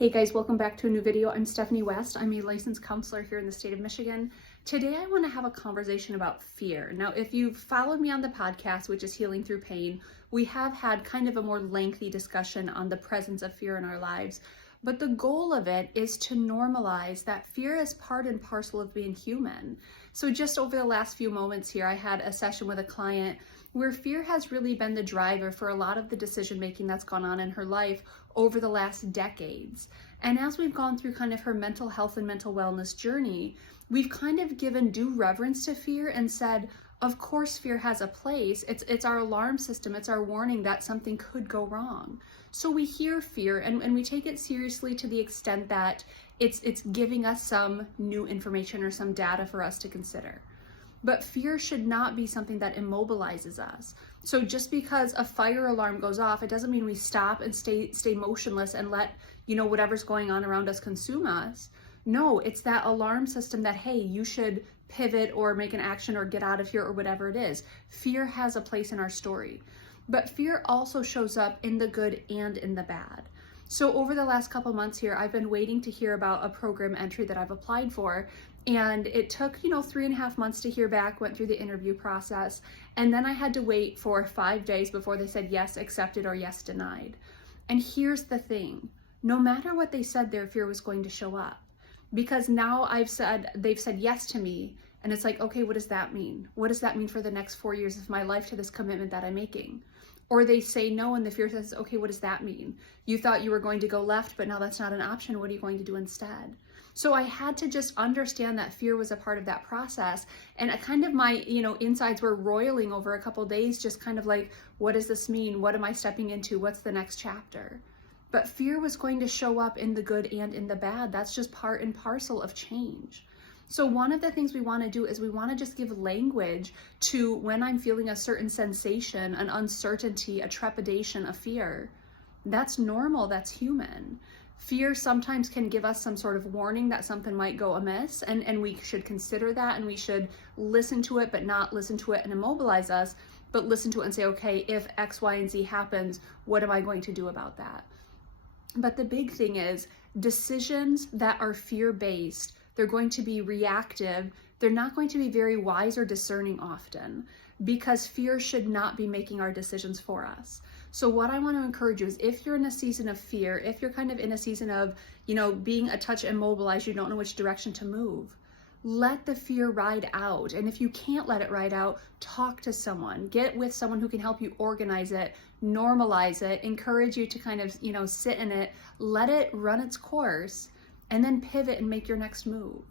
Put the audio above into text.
Hey guys, welcome back to a new video. I'm Stephanie West. I'm a licensed counselor here in the state of Michigan. Today I want to have a conversation about fear. Now, if you've followed me on the podcast, which is Healing Through Pain, we have had kind of a more lengthy discussion on the presence of fear in our lives. But the goal of it is to normalize that fear is part and parcel of being human. So just over the last few moments here, I had a session with a client where fear has really been the driver for a lot of the decision making that's gone on in her life over the last decades. And as we've gone through kind of her mental health and mental wellness journey, we've kind of given due reverence to fear and said, of course, fear has a place. It's our alarm system. It's our warning that something could go wrong. So we hear fear and we take it seriously to the extent that it's giving us some new information or some data for us to consider. But fear should not be something that immobilizes us. So just because a fire alarm goes off, it doesn't mean we stop and stay motionless and let, whatever's going on around us consume us. No, it's that alarm system that, hey, you should pivot or make an action or get out of here or whatever it is. Fear has a place in our story. But fear also shows up in the good and in the bad. So over the last couple months here, I've been waiting to hear about a program entry that I've applied for. And it took, 3.5 months to hear back, went through the interview process. And then I had to wait for 5 days before they said yes, accepted or yes, denied. And here's the thing, no matter what they said, their fear was going to show up. Because now they've said yes to me. And it's like, okay, what does that mean? What does that mean for the next 4 years of my life to this commitment that I'm making? Or they say no and the fear says, okay, what does that mean? You thought you were going to go left, but now that's not an option. What are you going to do instead? So I had to just understand that fear was a part of that process. And kind of my, insides were roiling over a couple days, just kind of like, what does this mean? What am I stepping into? What's the next chapter? But fear was going to show up in the good and in the bad. That's just part and parcel of change. So one of the things we want to do is we want to just give language to when I'm feeling a certain sensation, an uncertainty, a trepidation, a fear. That's normal, that's human. Fear sometimes can give us some sort of warning that something might go amiss, and we should consider that, and we should listen to it, but not listen to it and immobilize us, but listen to it and say, okay, if X, Y, and Z happens, what am I going to do about that? But the big thing is decisions that are fear-based, they're going to be reactive. They're not going to be very wise or discerning often, because fear should not be making our decisions for us. So what I want to encourage you is, if you're in a season of fear, if you're kind of in a season of, being a touch immobilized, you don't know which direction to move, let the fear ride out. And if you can't let it ride out, talk to someone, get with someone who can help you organize it, normalize it, encourage you to kind of, sit in it, let it run its course, and then pivot and make your next move.